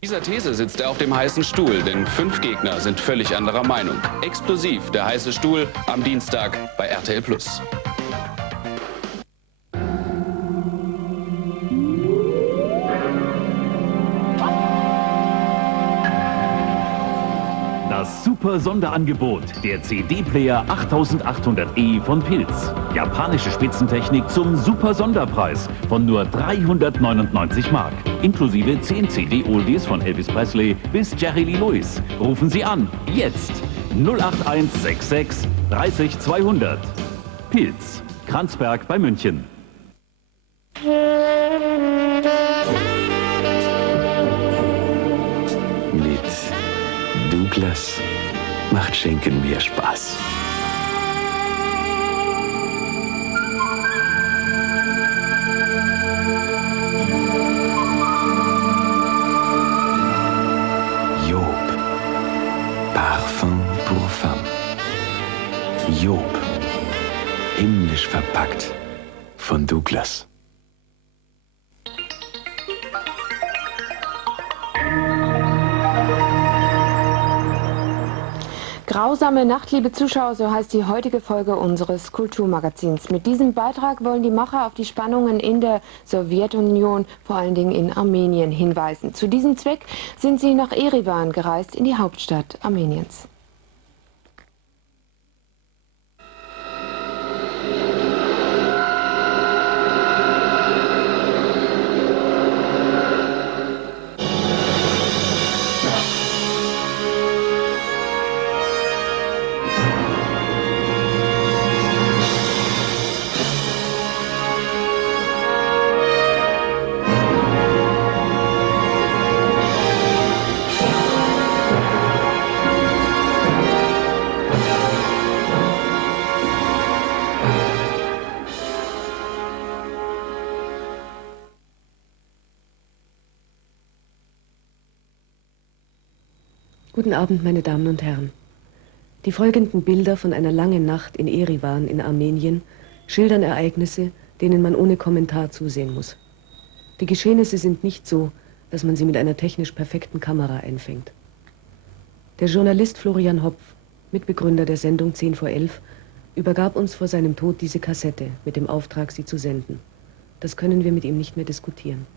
Dieser These sitzt er auf dem heißen Stuhl, denn 5 Gegner sind völlig anderer Meinung. Explosiv, der heiße Stuhl, am Dienstag bei RTL+. Das super Sonderangebot, der CD-Player 8800E von Pilz. Japanische Spitzentechnik zum super Sonderpreis von nur 399 Mark. Inklusive 10 CD-Oldies von Elvis Presley bis Jerry Lee Lewis. Rufen Sie an, jetzt 08166 30 200. Pilz, Kranzberg bei München. Douglas macht Schenken mir Spaß. Job, Parfum pour femme. Job, himmlisch verpackt von Douglas. Grausame Nacht, liebe Zuschauer, so heißt die heutige Folge unseres Kulturmagazins. Mit diesem Beitrag wollen die Macher auf die Spannungen in der Sowjetunion, vor allen Dingen in Armenien, hinweisen. Zu diesem Zweck sind sie nach Erivan gereist, in die Hauptstadt Armeniens. Guten Abend, meine Damen und Herren. Die folgenden Bilder von einer langen Nacht in Erivan in Armenien schildern Ereignisse, denen man ohne Kommentar zusehen muss. Die Geschehnisse sind nicht so, dass man sie mit einer technisch perfekten Kamera einfängt. Der Journalist Florian Hopf, Mitbegründer der Sendung 10 vor 11, übergab uns vor seinem Tod diese Kassette mit dem Auftrag, sie zu senden. Das können wir mit ihm nicht mehr diskutieren.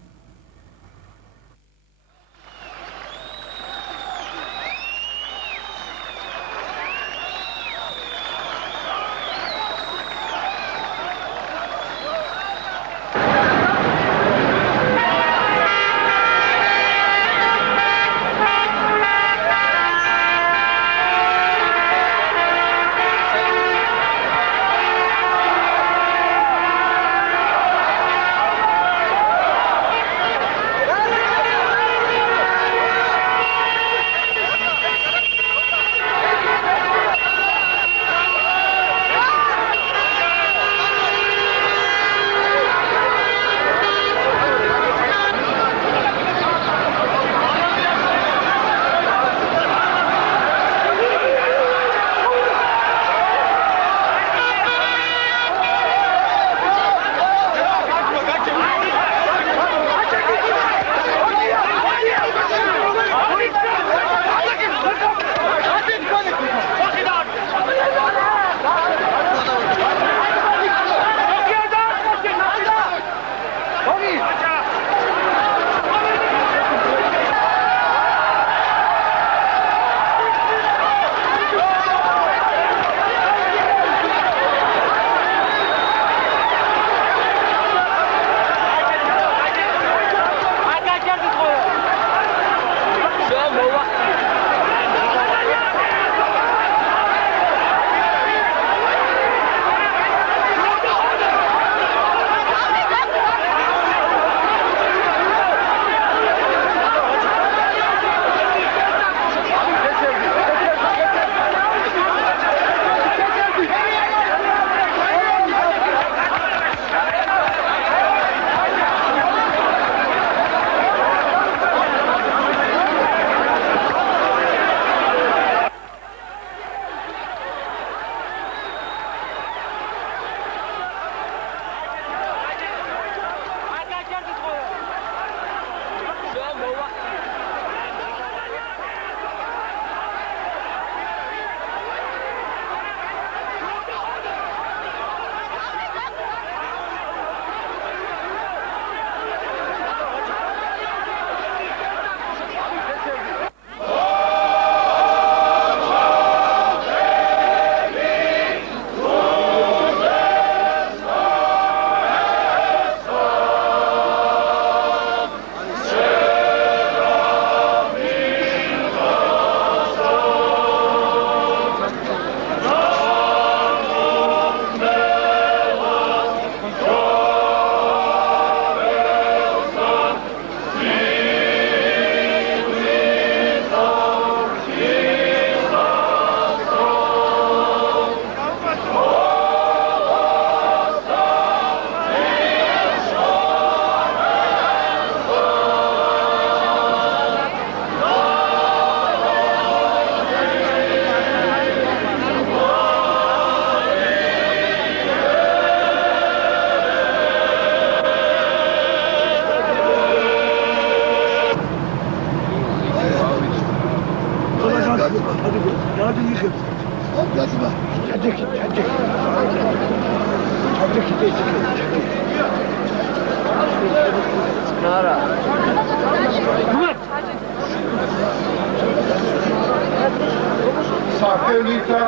სახელითა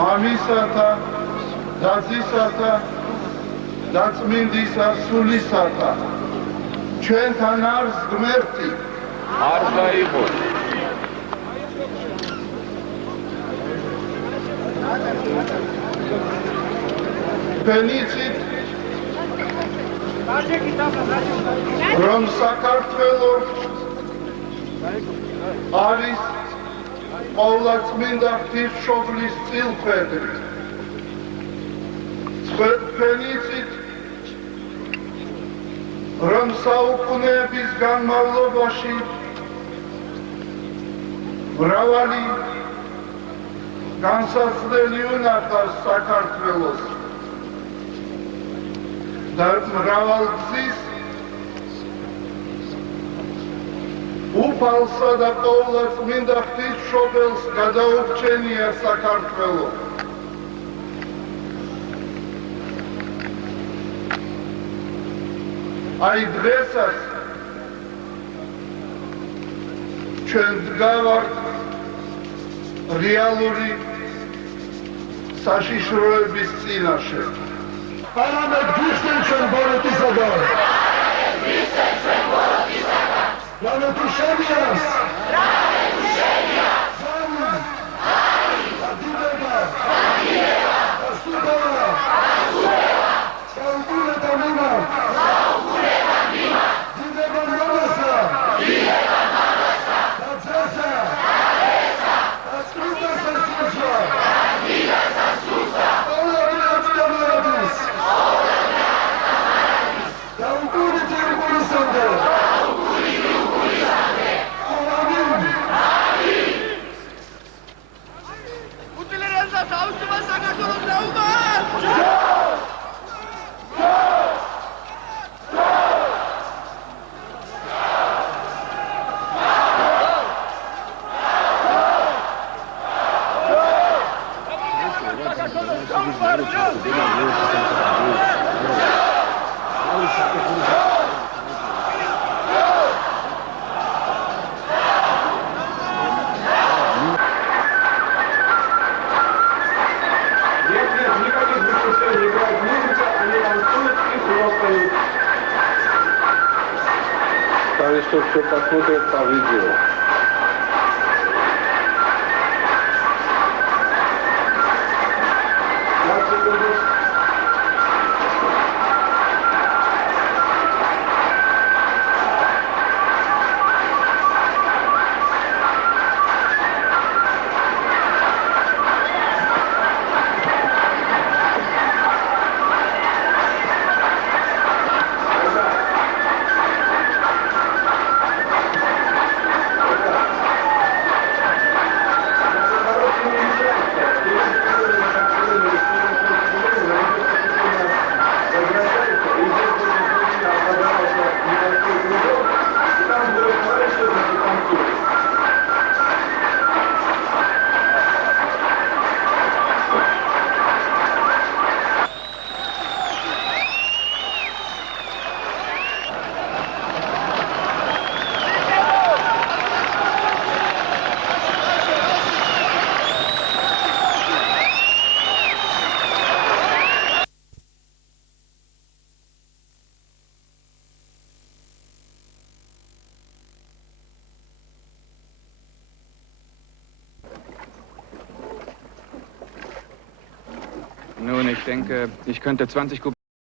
მამისათა დაცისათა და წმინდისა სულისათა ჩვენთან არის ღმერთი არ გაიღოს. ფენიცით რომ საქართველო არის ყოვლადწმინდა ღვთისმშობლის წილხვედრი. ფენიცით რომ საუკუნეების განმავლობაში მრავალი განსაცდელი უნახავს საქართველოს და მრავალგზის უფალსა და ყოვლადწმინდა ღვთისმშობელს გადაურჩენია საქართველო. აი დღესაც ჩვენ დგავართ რეალური საშიშროების წინაშე. არამედ გიხსენ ჩვენ ბოროტისაგან. რამე თუ შენიას. Что все посмотрят по видео. Nun, ich denke, ich könnte 20